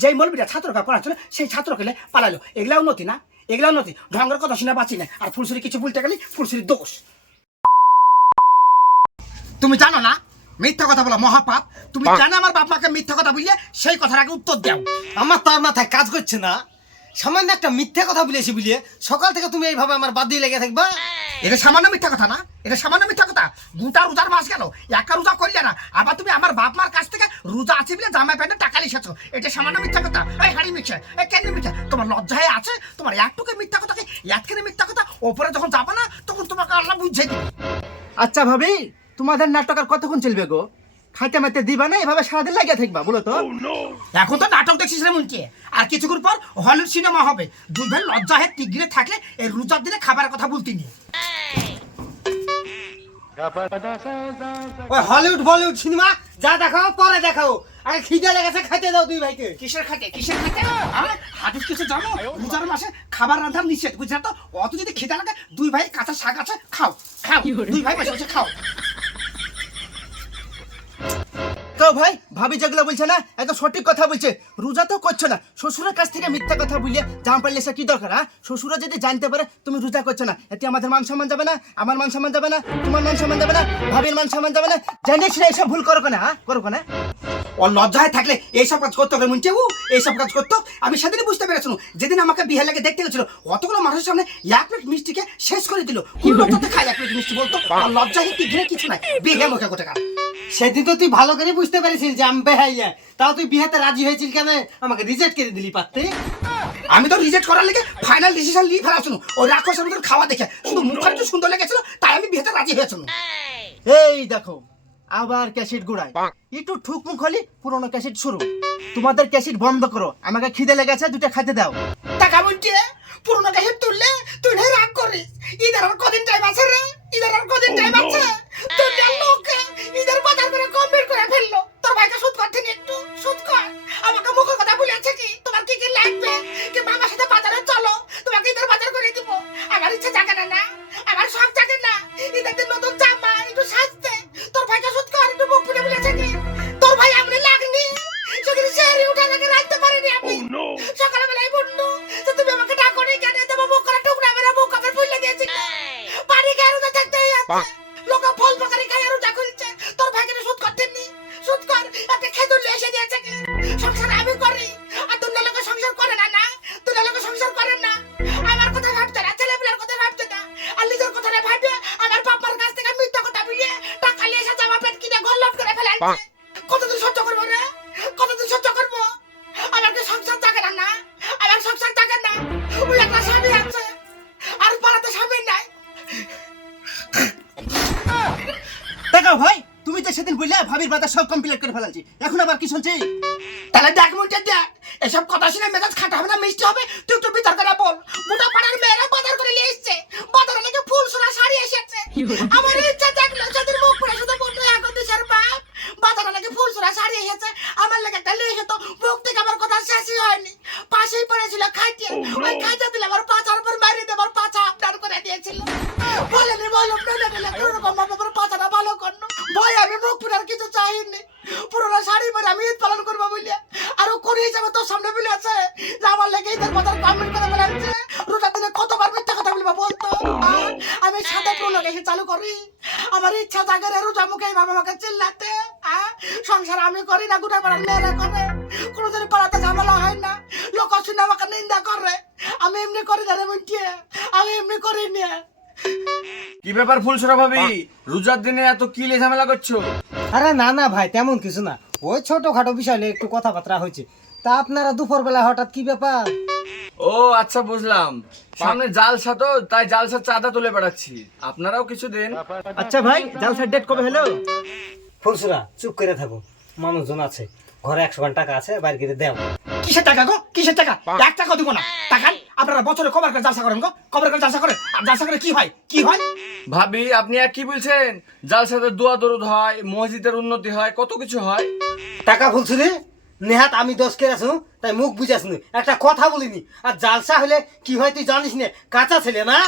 যেই মলবিটা ছাত্রকে পড়াচ্ছিল সেই ছাত্র খেলে পালালো। এগুলা উন্নতি না? এগুলা উন্নতি ঢঙ্গের কথা শুনে বাঁচি না আর ফুলসুরি কিছু বলতে গেলে ফুলসুরির দোষ। তুমি জানো না? মিথ্যা কথা বলা মহাপাপ। তুমি জানো আমার বাপ মাকে মিথ্যা কথা বললে সেই কথাটাকে আগে উত্তর দাও। আমার তার মাথায় কাজ করছে না। সামান্য একটা মিথ্যা কথা বলেছি বুলিয়ে সকাল থেকে তুমি এইভাবে আমার বাদ দিয়ে লেগে থাকবা। এটা সামান্য মিথ্যা কথা না? এটা সামান্য মিথ্যা কথা। গোটা রোজার মাস গেল। একা রোজা করলে না। আবার তুমি আমার বাপ মার কাছ থেকে রোজা আছে বলে জামা প্যান্টে টাকা লিখেছো এটা সামান্য মিথ্যা কথা। এই হাড়ি মিছে, এই কেন মিথ্যা তোমার লজ্জায় আছে? তোমার একটুকু মিথ্যা কথাকে, একখানে মিথ্যা কথা ওপরে যখন যাবে না, তখন তোমাকে আল্লাহ বুঝিয়ে দিবে। আচ্ছা ভাবি, তোমাদের নাটক আর কতক্ষণ চলবে গো? খাইতে মাইতে দিবা না এভাবে সারাদিন লাগিয়ে থাকবা বলো তো। এখন তো নাটক দেখছিস রে মুনকে? আর কিছুক্ষণ পর হলিউড সিনেমা হবে। দুই ভাই লজ্জা হয়ে টিগিরে থাকলে এই রোজার দিনে খাবারের কথা বলতে নিয়ে ওই হলিউড বলিউড সিনেমা যা দেখাও পরে দেখাও। আগে খিদে লেগেছে খাইতে দাও দুই ভাইকে। কিসের খাতে কিসের খাতে? হাদিস কিছু জানো? রোজার মাসে খাবার রান্না নিষেধ বুঝলে তো? অত যদি খেতে লাগে দুই ভাই কাঁচা শাক আছে খাও। খাও। দুই ভাই বসে খাও। তো ভাই ভাবি যেগুলো বলছে না একদম সঠিক কথা বলছে। রোজা তো করছ না শ্বশুরের কাছ থেকে মিথ্যা কথা বলিয়ে জামা পারলে সে কি দরকার হ্যাঁ? শ্বশুরা যদি জানতে পারে তুমি রোজা করছ না এতে আমাদের মান সম্মান যাবে না আমার মান সম্মান যাবে না তোমার মান সম্মান যাবে না ভাবির মান সম্মান যাবে না। জানিস না এইসব ভুল করো না হ্যাঁ? করো না ও লজ্জায় থাকলে এইসব কাজ করতে মুনছে ও এইসব কাজ করতো? আমি সেদিনই বুঝতে পেরেছিল যেদিন আমাকে বিয়ে লাগে দেখতে গেছিল অতগুলো মানুষের সামনে এক প্লেট মিষ্টিকে শেষ করে দিল। কোন লজ্জাতে খায় এক প্লেট মিষ্টি বলতো? আর লজ্জায় কি ঘিরে কিছু নাই? বিয়ে মুখে কোটে সেদিন তো তুই ভালো করে বুঝতে পারিস যে আমি বেহাইয়া। তাও তুই বিয়েতে রাজি হয়েছিল কেন? আমাকে রিজেক্ট করে দিলি পারতে আমি তো রিজেক্ট করার লেগে ফাইনাল ডিসিশন নিয়ে ফেলা শুনো ও রাক্ষসের মতন খাওয়া দেখে। শুধু মুখটা একটু সুন্দর লেগেছিল তাই আমি বিয়েতে রাজি হয়েছিল এই দেখো আবার ক্যাসেট গুড়াই একটু ঠুক মুখ হলি পুরোনো ক্যাসেট শুরু। তোমাদের ক্যাসেট বন্ধ করো। আমাকে খিদে লেগেছে দুটো খাইতে দাও। টাকা বলছে লোক ফল পাকারি গায়ে দেখো খুলছে। তোর ভাইকে সুদ করতেন নি সুদ কর একটা খেদুর এসে দিয়েছে সংসার আমি করি আর তোর লোকে সংসার করে না না? তোর লোকে সংসার করেন না। আমার কথা ভাবতে না ছেলে পিলার কথা ভাবতে না। আর নিজের কথা না ভাববে আমার বাবার কাছ থেকে মিথ্যা কথা বিয়ে টাকা নিয়ে এসে জামা প্যান্ট কিনে গল্লট করে ফেলাচ্ছে ভাই। তুমি তো সেদিন বললে ভাবির বাজার সব কমপ্লিট করে ফেলাচ্ছি। এখন আবার কি শুনছি? তাহলে দেখ মুন্টে দেখ। এসব কথা শুনে মেজাজ খাটা হবে না মিষ্টি হবে। তুই একটু বিতর্ক না বল। গোটা পাড়ার মেয়েরা বাজার করে নিয়ে এসছে। বাজারে লেগে ফুল সোনা শাড়ি এসেছে। আমার ইচ্ছা থাকল যদি মুখ পুরে শুধু বলতো এখন দেশের বাপ বাজারে লেগে ফুল সোনা শাড়ি এসেছে। আমার লেগে একটা লিয়ে যেত মুখ থেকে আমার কথা শেষই হয়নি। পাশেই পড়েছিল খাইতে। ওই খাইতে দিলে আমার পাচার উপর মারিয়ে দেবার পাচা আপনার করে দিয়েছিল। বলেনি বলো মেনে নিলে ওরকম আমার পাচাটা ভালো করল ভয় আমি মুখ পুরার কিছু চাইনি পুরোনো শাড়ি পরে আমি ঈদ পালন করব বুঝলে আর ও করে হিসাবে তোর সামনে বলে আছে। যে আমার লেগে ঈদের বাজার কমেন্ট করে বলে আছে। রোজার দিনে কতবার মিথ্যা কথা বলব বলতো? আমি সাথে পুরোনো রেখে চালু করি। আমার ইচ্ছা জাগে রে রোজা মুখে এইভাবে আমাকে চিল্লাতে। সংসার আমি করি না গোটা পাড়ার মেয়েরা করে। কোনোদিন পাড়াতে ঝামেলা হয় না। লোক শুনে আমাকে নিন্দা করে। আমি এমনি করি না রে মিটিয়ে আমি এমনি করি না। কি ব্যাপার ফুলসরা ভাবি? রোজার দিনে এত কি লে ঝামেলা করছ? আরে না না ভাই তেমন কিছু না। ওই ছোটখাটো বিষয় নিয়ে একটু কথাবার্তা হয়েছে। তা আপনারা দুপুর বেলা হঠাৎ কি ব্যাপার? ও আচ্ছা বুঝলাম। সামনে জালসা তো তাই জালসার চাঁদা তুলে বেড়াচ্ছি। আপনারাও কিছু দেন। আচ্ছা ভাই জালসার ডেট কবে হলো? ফুলসুরা চুপ করে থাকো। মানুষজন আছে। ঘরে একশো টাকা আছে বাইরে করে দেও। কিসের টাকা গো? কিসের টাকা? এক টাকা দিব না। টাকান আপনারা বছরে কবার করে জালসা করেন গো? কবার করে জালসা করে আর জালসা করে কি হয়? কি হয়? ভাবি আপনি আর কি বলছেন? জালসাতে দোয়া দরুদ হয় মসজিদের উন্নতি হয় কত কিছু হয়? টাকা ফুলসুরি নেহাত আমি দোষ কে আছো? তাই মুখ বুঝাস একটা কথা বলিনি। আর জালসা হলে কি হয় তুই জানিস না? কাঁচা ছেলে না?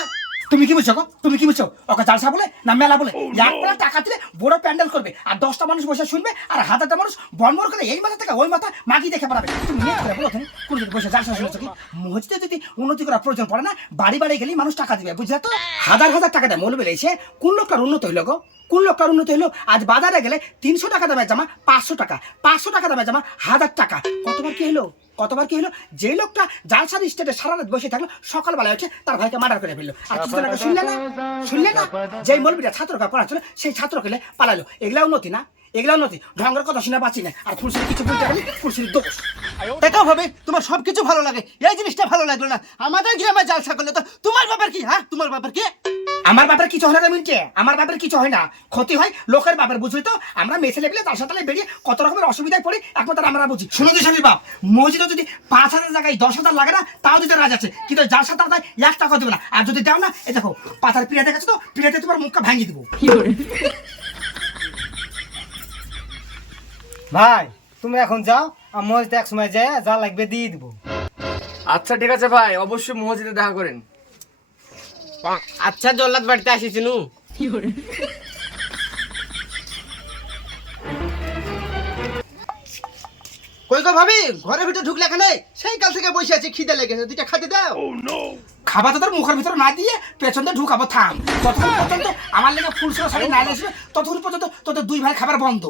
তুমি কি বলছো গো? তুমি কি বলছো ওকে জালসা বলে না মেলা বলে? এক বেলা টাকা দিলে বড় প্যান্ডেল করবে আর দশটা মানুষ বসে শুনবে আর হাজারটা মানুষ বনমর করে এই মাথা থেকে ওই মাথা মাগি দেখে পারাবে তুমি নিয়ে করে বলো তুমি কোনো দিন বসে জালসা শুনেছো কি? মসজিদে যদি উন্নতি করার প্রয়োজন পড়ে না বাড়ি বাড়ি গেলেই মানুষ টাকা দিবে বুঝলে তো? হাজার হাজার টাকা দেয় মৌলবে এসে কোন লোকটার উন্নত হইল গো? কোন লোকটার উন্নত হইল? আজ বাজারে গেলে তিনশো টাকা দামের জামা পাঁচশো টাকা। পাঁচশো টাকা দামের জামা হাজার টাকা। কতবার কি হলো কতবার কি হলো? যে লোকটা জালসার স্টেটে সারা রাত বসে থাকল সকালবেলা উঠে তার ভাইকে মার্ডার করে ফেলল। আর কিছুদিন শুনলে না? শুনলে না? যেই মলবিটা ছাত্রকে পড়াচ্ছিল, সেই ছাত্র খেলে পালালো। এগুলা উন্নতি না? এগুলা উন্নতি ঢঙ্গের কথা শুনে বাঁচি না আর ফুলসির কিছু বলতে গেলে ফুলসির দোষ। টাকা ভাবে, তোমার সবকিছু ভালো লাগে। এই জিনিসটা ভালো লাগল না। আমাদের গ্রামে জালসা করলে তো তোমার ব্যাপার কি হ্যাঁ? তোমার ব্যাপার কি? আমার বাপের কিছু হয় না মিনটে আমার বাপের কিছু হয় না। ক্ষতি হয় লোকের বাপের বুঝলি তো? আমরা মেসে লেগলে তার সাথে বেরিয়ে কত রকমের অসুবিধায় পড়ি একমাত্র আমরা বুঝি। শুনো তো স্বামী বাপ মসজিদে যদি পাঁচ হাজার জায়গায় দশ হাজার লাগে না তাও দিতে রাজ আছে। কিন্তু যার সাথে তার এক টাকা দেবে না। আর যদি দাও না এ দেখো পাতার পিড়াতে গেছো তো পিড়াতে তোমার মুখটা ভাঙিয়ে দেবো। ভাই তুমি এখন যাও আর মসজিদে এক সময় যায় যা লাগবে দিয়ে দিব। আচ্ছা ঠিক আছে ভাই অবশ্যই মসজিদে দেখা করেন। আচ্ছা জল্লাদ বাড়িতে আসিস নু কই গো ভাবি ঘরের ভিতরে ঢুকলে এখানে? সেই কাল থেকে বসে আছি খিদে লেগেছে দুইটা খাতে দাও। খাবার তো তোর মুখের ভিতরে না দিয়ে পেছন দিয়ে ঢুকাবো থাম। ততক্ষণ পর্যন্ত আমার লেগে ফুল শাড়ি না আসবে ততক্ষণ পর্যন্ত তোদের দুই ভাই খাবার বন্ধ।